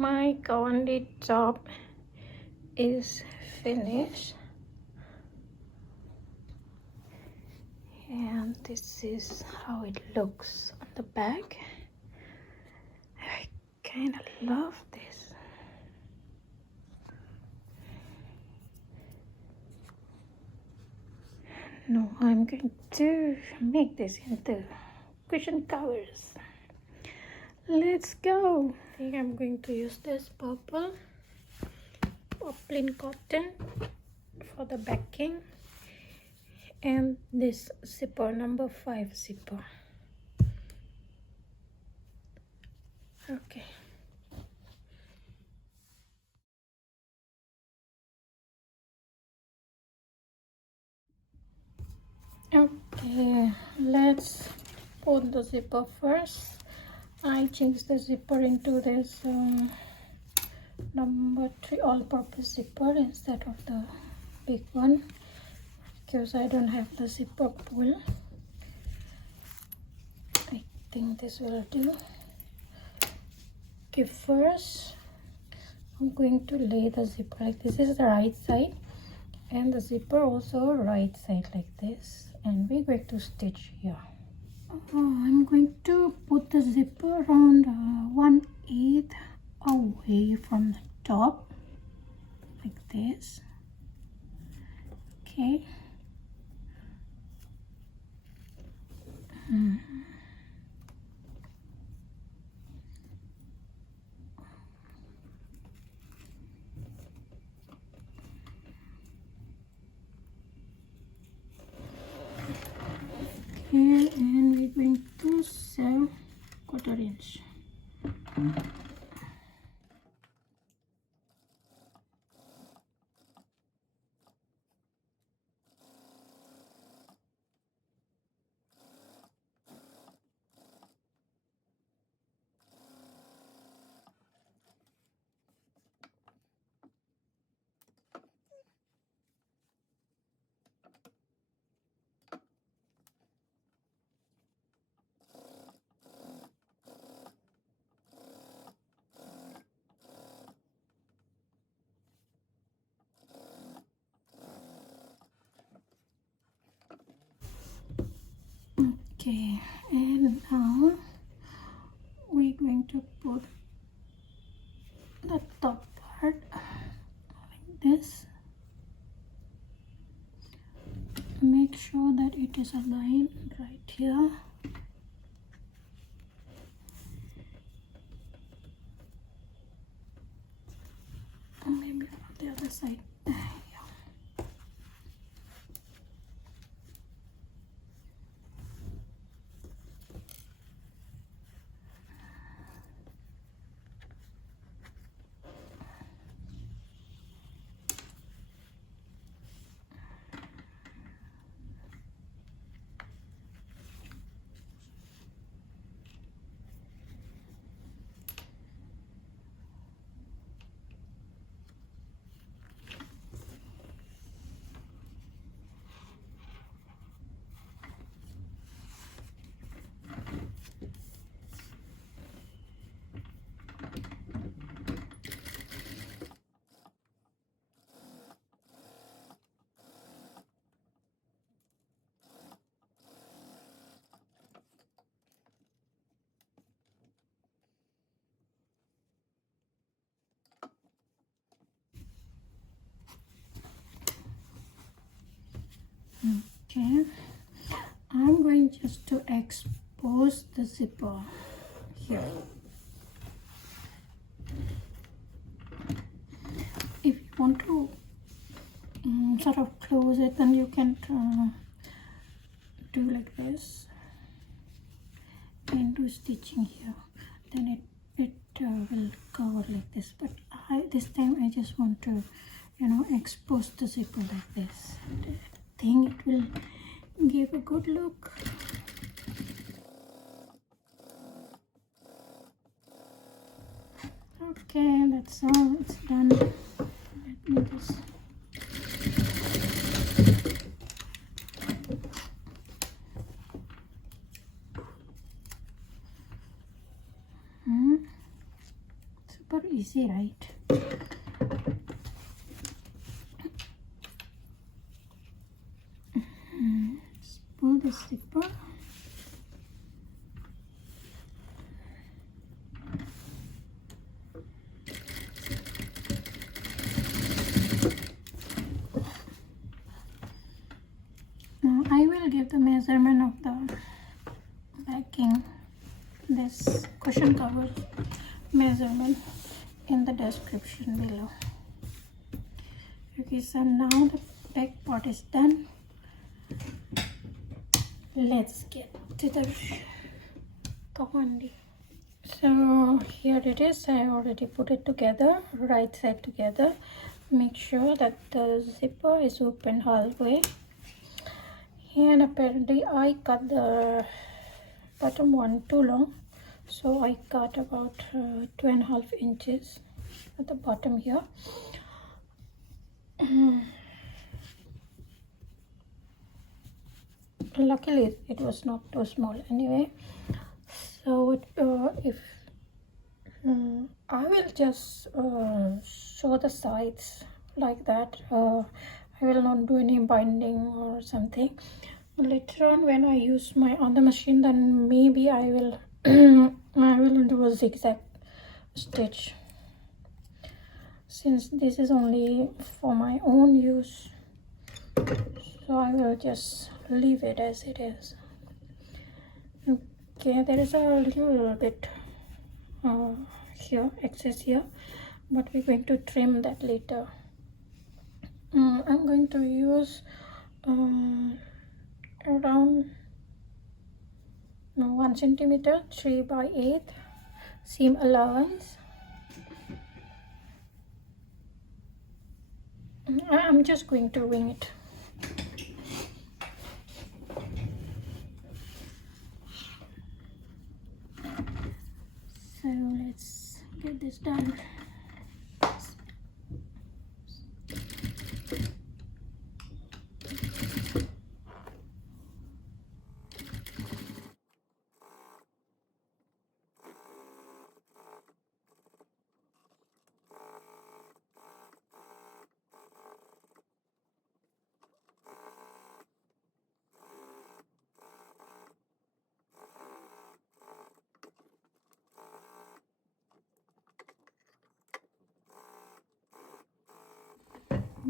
My Kawandi top is finished, and this is how it looks on the back. I kind of love this. No, I'm going to make this into cushion covers. Let's go. I think I'm going to use this purple poplin cotton for the backing, and this zipper, number 5 zipper. Okay. Okay, let's put the zipper first. I changed the zipper into this number 3 all-purpose zipper instead of the big one because I don't have the zipper pull. I think this will do. Okay, first I'm going to lay the zipper like this. This is the right side and the zipper also right side like this, and we're going to stitch here. I'm going to put the zipper around 1/8 away from the top like this. Okay. Okay, and we're going to sew 1/4 inch. Okay, and now we're going to put the top part like this. Make sure that it is aligned right here. Maybe on the other side. Okay, I'm going just to expose the zipper here. If you want to sort of close it, then you can do like this and do stitching here, then it will cover like this. But this time I just want to, expose the zipper like this. I think it will give a good look. Okay, that's all. It's done. Let me just super easy, right? Let's pull the zipper. I will give the measurement of the backing, this cushion cover measurement, in the description below. Okay, so now the back part is done. Let's get to the Kawandi. So here it is. I already put it together, right side together. Make sure that the zipper is open halfway. And apparently I cut the bottom one too long, so I cut about 2.5 inches at the bottom here. Luckily it was not too small anyway. So I will just show the sides like that. I will not do any binding or something. Later on, when I use my on the machine, then maybe I will I will do a zigzag stitch, since this is only for my own use. So I will just leave it as it is. Okay, there is a little bit here, excess here, but we're going to trim that later. I'm going to use around 1 centimeter 3/8 seam allowance. I'm just going to wing it. So let's get this done.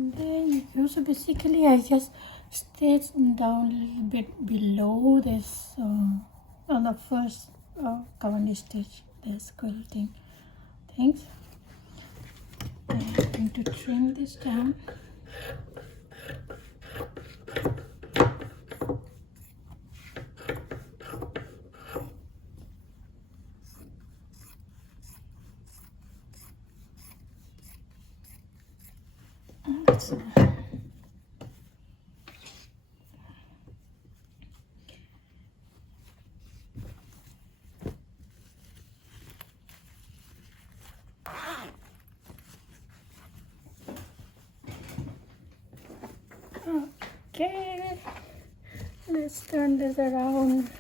There you go. So basically I just stitched down a little bit below this on the first Kawandi stitch, this quilting things. I'm going to trim this down. That's okay. Let's turn this around.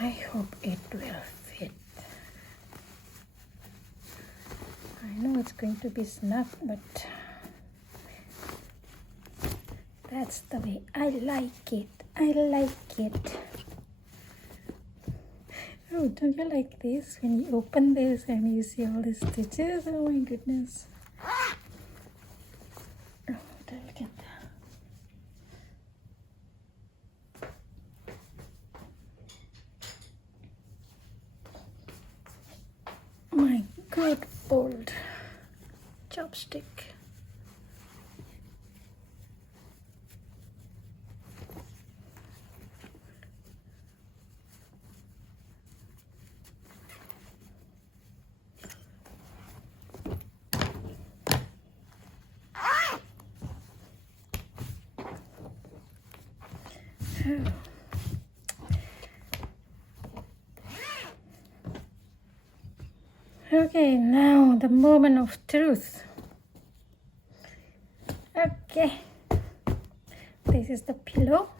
I hope it will fit. I know it's going to be snug, but that's the way I like it. I like it. Oh, don't you like this? When you open this and you see all these stitches, oh my goodness. Oh, look at that. My good old chopstick. Okay, now the moment of truth. Okay, This is the pillow.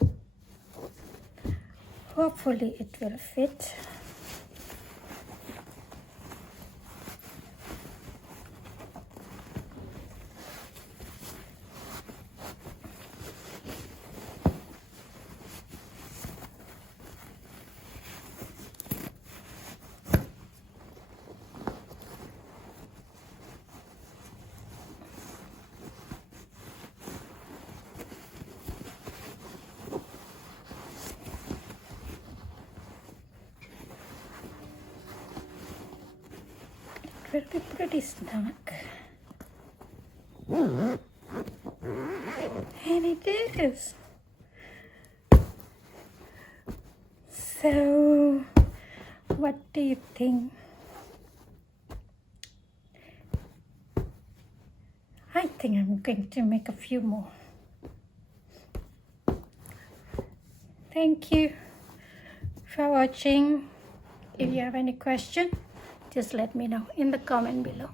Hopefully it will fit. Will be pretty snug, and it is. So what do you think? I think I'm going to make a few more. Thank you for watching. If you have any question, just let me know in the comment below.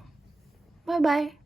Bye bye.